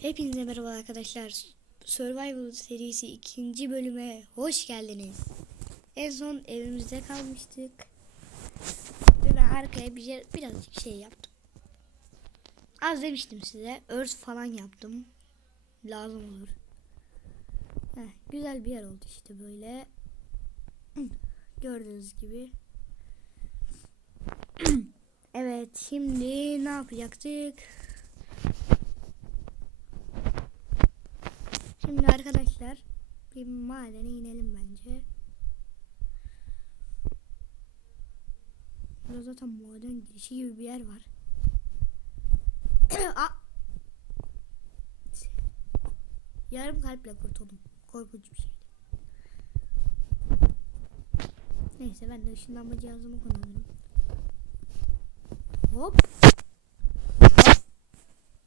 Hepinize merhaba arkadaşlar. Survival serisi ikinci bölüme hoş geldiniz. En son evimizde kalmıştık. Ve ben arkaya bir yer, birazcık şey yaptım. Az demiştim size. Örs falan yaptım. Lazım olur. Heh, güzel bir yer oldu işte böyle. Gördüğünüz gibi. evet şimdi ne yapacaktık? Şimdi arkadaşlar bir madene inelim bence. Burada zaten maden girişi gibi bir yer var. Aa! Yarım kalple kurtuldum. Korkunç bir şeydi. Neyse ben de ışınlanma cihazımı kullanırım. Hop. Hop.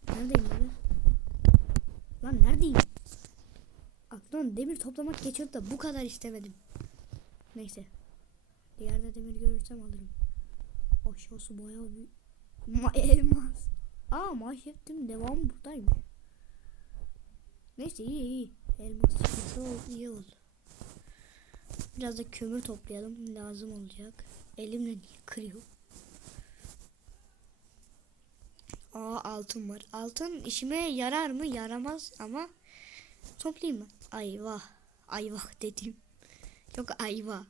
Neredeyim ben? Lan neredeyim? Aklımdan demir toplamak geçiyordu da bu kadar istemedim. Neyse. Bir yerde demir görürsem alırım. Aşağısı bayağı bir Ma elmas. Aa manşettim devam buradaymış. Neyse iyi iyi. Elmas oldu iyi oldu. Biraz da kömür toplayalım lazım olacak. Elimle niye kırıyor? Aa altın var. Altın işime yarar mı? Yaramaz ama toplayayım mı? Ayva. Ayva dedim. Yok ayva.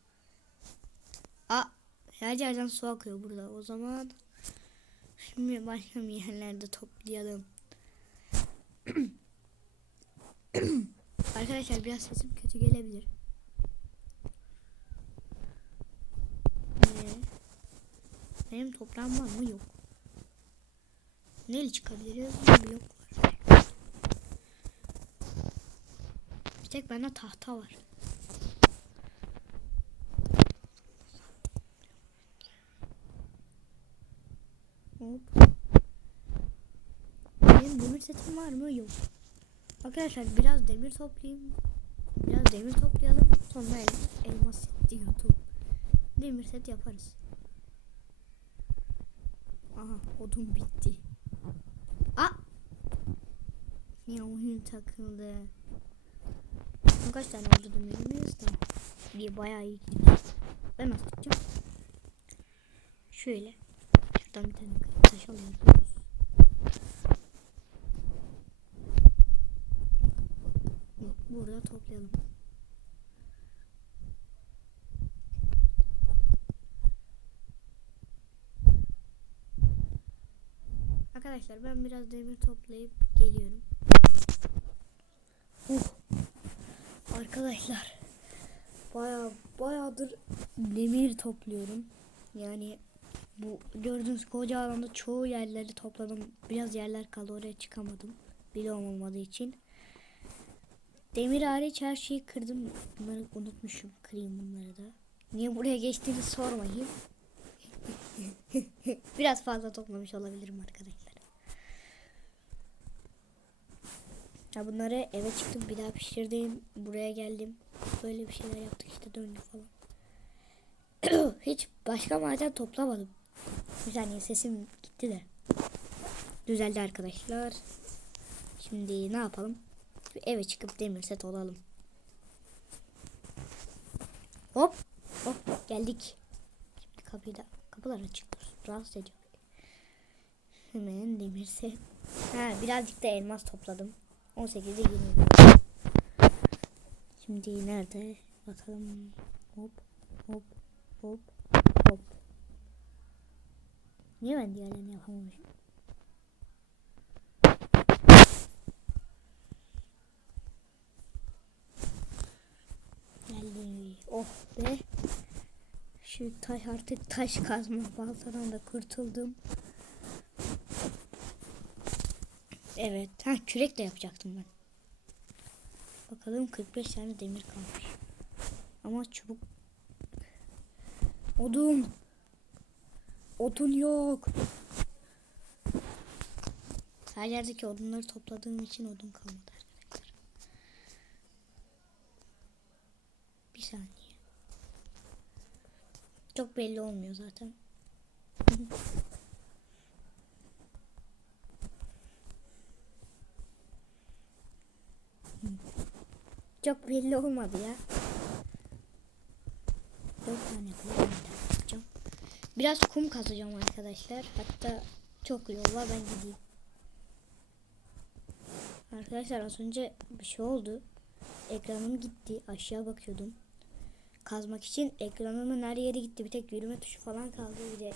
Aa her yerden su akıyor burada. O zaman şimdi başka yerlerde toplayalım. Arkadaşlar biraz sesim kötü gelebilir. Ee, benim toprağım var mı? Yok. Neyle çıkabiliriz? Bir blok var. Bir tek bende tahta var. Hop. Benim demir setim var mı? Yok. Arkadaşlar biraz demir toplayayım. Biraz demir toplayalım. Sonra el, elmas set diyordum. Demir set yaparız. Aha odun bitti. Aa! Ya oyun takıldı. Kaç tane oldu demirimiz tamam. Bir bayağı iyi gidiyor. Ben nasıl tutacağım? Şöyle. Şuradan bir tane taş alıyoruz. Burada toplayalım. Arkadaşlar ben biraz demir toplayıp geliyorum. Uh. Arkadaşlar baya bayağıdır demir topluyorum. Yani bu gördüğünüz koca alanda çoğu yerleri topladım. Biraz yerler kaldı oraya çıkamadım. Bloğum olmadığı için. Demir hariç her şeyi kırdım. Bunları unutmuşum. Kırayım bunları da. Niye buraya geçtiğini sormayın. Biraz fazla toplamış olabilirim arkadaşlar. Ya bunları eve çıktım bir daha pişirdim. Buraya geldim. Böyle bir şeyler yaptık işte döndük falan. Hiç başka maden toplamadım. Bir saniye sesim gitti de. Düzeldi arkadaşlar. Şimdi ne yapalım? Bir eve çıkıp demir set olalım. Hop. Hop geldik. Şimdi kapıyı da kapılar açık. Rahatsız ediyor. Hemen demir set. Ha birazcık da elmas topladım. 18'e 20. Şimdi nerede? Bakalım. Hop hop hop hop. Niye ben diğerlerini yapamamışım? Geldi. Oh be. Şu taş artık taş kazma baltadan da kurtuldum. Evet. Ha kürek de yapacaktım ben. Bakalım 45 tane demir kalmış. Ama çubuk. Odun. Odun yok. Her yerdeki odunları topladığım için odun kalmadı arkadaşlar. Bir saniye. Çok belli olmuyor zaten. Çok belli olmadı ya. Biraz kum kazacağım arkadaşlar. Hatta çok yol var ben gideyim. Arkadaşlar az önce bir şey oldu. Ekranım gitti. Aşağı bakıyordum. Kazmak için ekranımın her yeri gitti. Bir tek yürüme tuşu falan kaldı. Bir de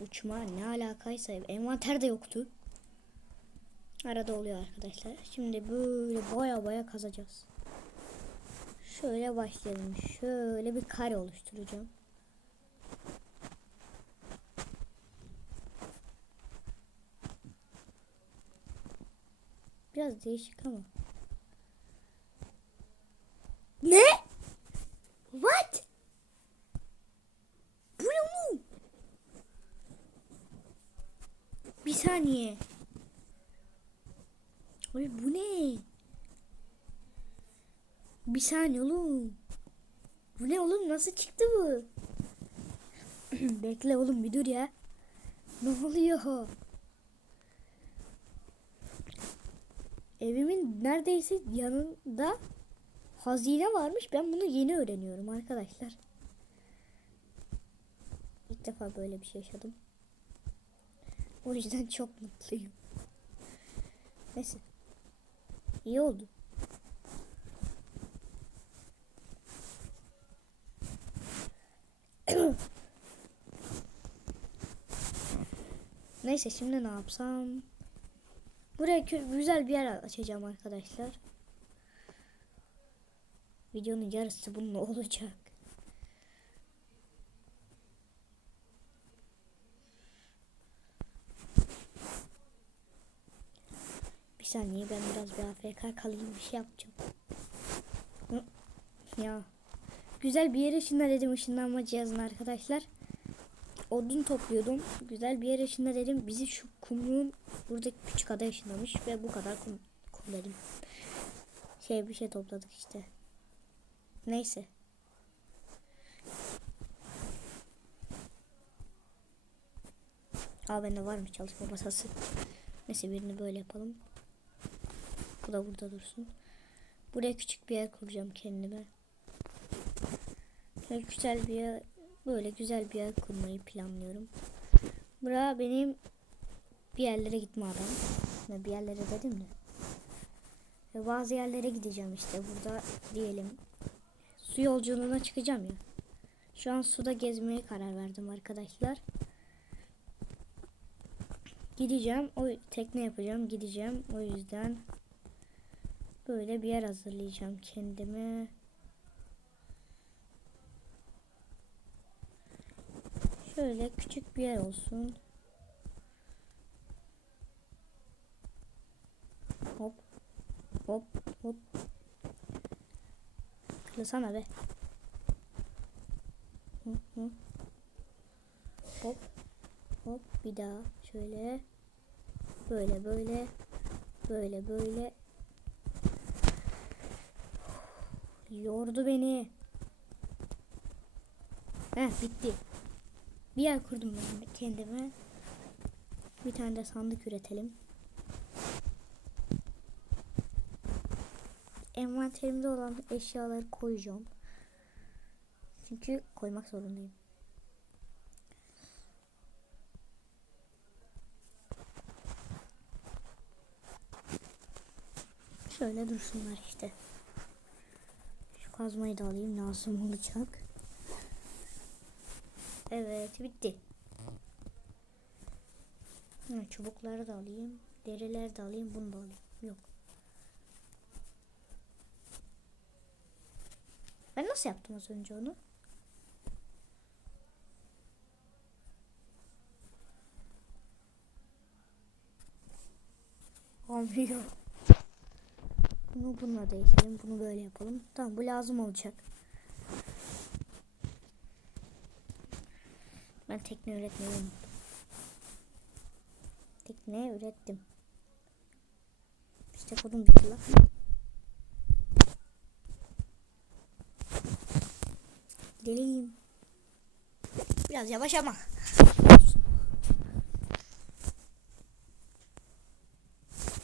uçma ne alakaysa envanter de yoktu. Arada oluyor arkadaşlar. Şimdi böyle baya baya kazacağız. Şöyle başlayalım. Şöyle bir kare oluşturacağım. Biraz değişik ama. Ne? What? Bu ne oğlum? Bir saniye. Ay bu ne? Bir saniye oğlum. Bu ne oğlum? Nasıl çıktı bu? Bekle oğlum bir dur ya. Ne oluyor? Evimin neredeyse yanında hazine varmış. Ben bunu yeni öğreniyorum arkadaşlar. İlk defa böyle bir şey yaşadım. O yüzden çok mutluyum. Neyse. İyi oldu. Neyse şimdi ne yapsam? Buraya güzel bir yer açacağım arkadaşlar. Videonun yarısı bunun olacak. Bir saniye ben biraz bir AFK kalayım bir şey yapacağım. Ya. Güzel bir yere ışınla dedim ışınlanma cihazına arkadaşlar. Odun topluyordum. Güzel bir yere ışınla dedim. Bizi şu kumluğun buradaki küçük ada ışınlamış ve bu kadar kum, kum dedim. Şey bir şey topladık işte. Neyse. Aa bende varmış çalışma masası. Neyse birini böyle yapalım. Bu da burada dursun. Buraya küçük bir yer kuracağım kendime. Şöyle güzel bir yer, böyle güzel bir yer kurmayı planlıyorum. Bura benim bir yerlere gitme adam. Bir yerlere dedim de. Ve bazı yerlere gideceğim işte. Burada diyelim su yolculuğuna çıkacağım ya. Şu an suda gezmeye karar verdim arkadaşlar. Gideceğim. O tekne yapacağım. Gideceğim. O yüzden böyle bir yer hazırlayacağım kendime. Şöyle küçük bir yer olsun. Hop. Hop hop. Kırılsana be. Hı hı. Hop. Hop bir daha şöyle. Böyle böyle. Böyle böyle. Yordu beni. Heh bitti. Bir yer kurdum ben kendime. Bir tane de sandık üretelim. Envanterimde olan eşyaları koyacağım. Çünkü koymak zorundayım. Şöyle dursunlar işte. Şu kazmayı da alayım lazım olacak. Evet bitti. Ha, çubukları da alayım. Derileri de alayım. Bunu da alayım. Yok. Ben nasıl yaptım az önce onu? Olmuyor. Bunu bununla değişelim. Bunu böyle yapalım. Tamam bu lazım olacak. Ben tekne üretmeyi. Tekne ürettim. İşte kodum bitti lan. Deliyim. Biraz yavaş ama.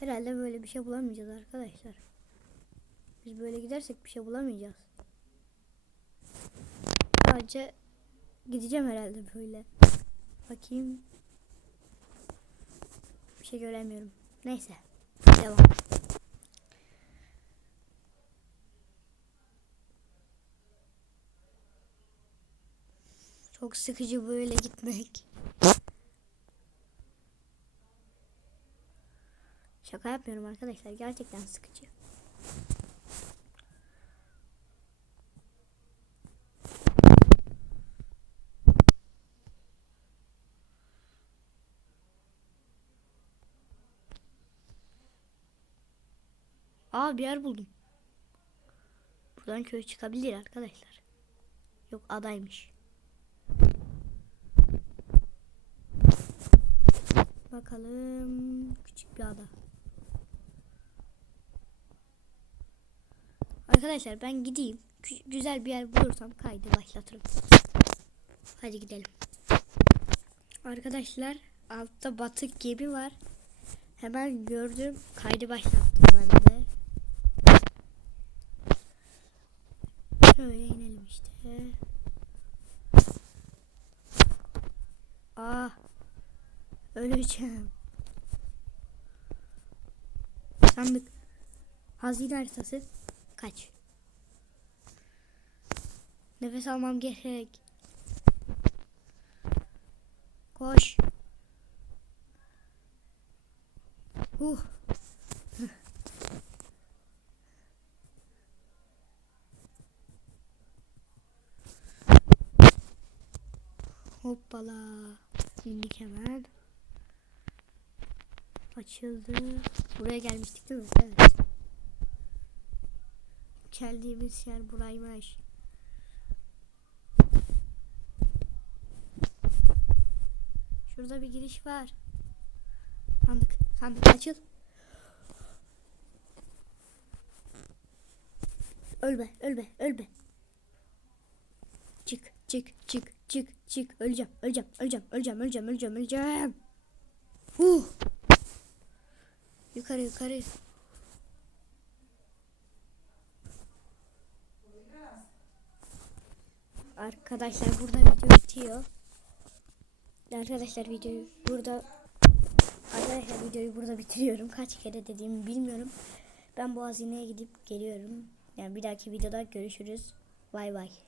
Herhalde böyle bir şey bulamayacağız arkadaşlar. Biz böyle gidersek bir şey bulamayacağız. Sadece gideceğim herhalde böyle. Bakayım. Bir şey göremiyorum. Neyse. Devam. Çok sıkıcı böyle gitmek. Şaka yapmıyorum arkadaşlar. Gerçekten sıkıcı. Aa bir yer buldum. Buradan köy çıkabilir arkadaşlar. Yok adaymış. Bakalım küçük bir ada. Arkadaşlar ben gideyim. Gü- güzel bir yer bulursam kaydı başlatırım. Hadi gidelim. Arkadaşlar altta batık gemi var. Hemen gördüm. Kaydı başlattım ben de. Şöyle inelim işte. Aa. Öleceğim. Sandık. Hazine haritası. Kaç. Nefes almam gerek. Koş. Uh. Hoppala. İndik hemen. Açıldı. Buraya gelmiştik değil mi? Evet. Geldiğimiz yer buraymış. Şurada bir giriş var. Sandık. Sandık açıl. Ölme, ölme, ölme. Çık, çık, çık, çık, çık. Öleceğim, öleceğim, öleceğim, öleceğim, öleceğim, öleceğim, öleceğim. Huh. Yukarı, yukarı. Arkadaşlar burada video bitiyor. Arkadaşlar videoyu burada Arkadaşlar videoyu burada bitiriyorum. Kaç kere dediğimi bilmiyorum. Ben bu hazineye gidip geliyorum. Yani bir dahaki videoda görüşürüz. Bay bay.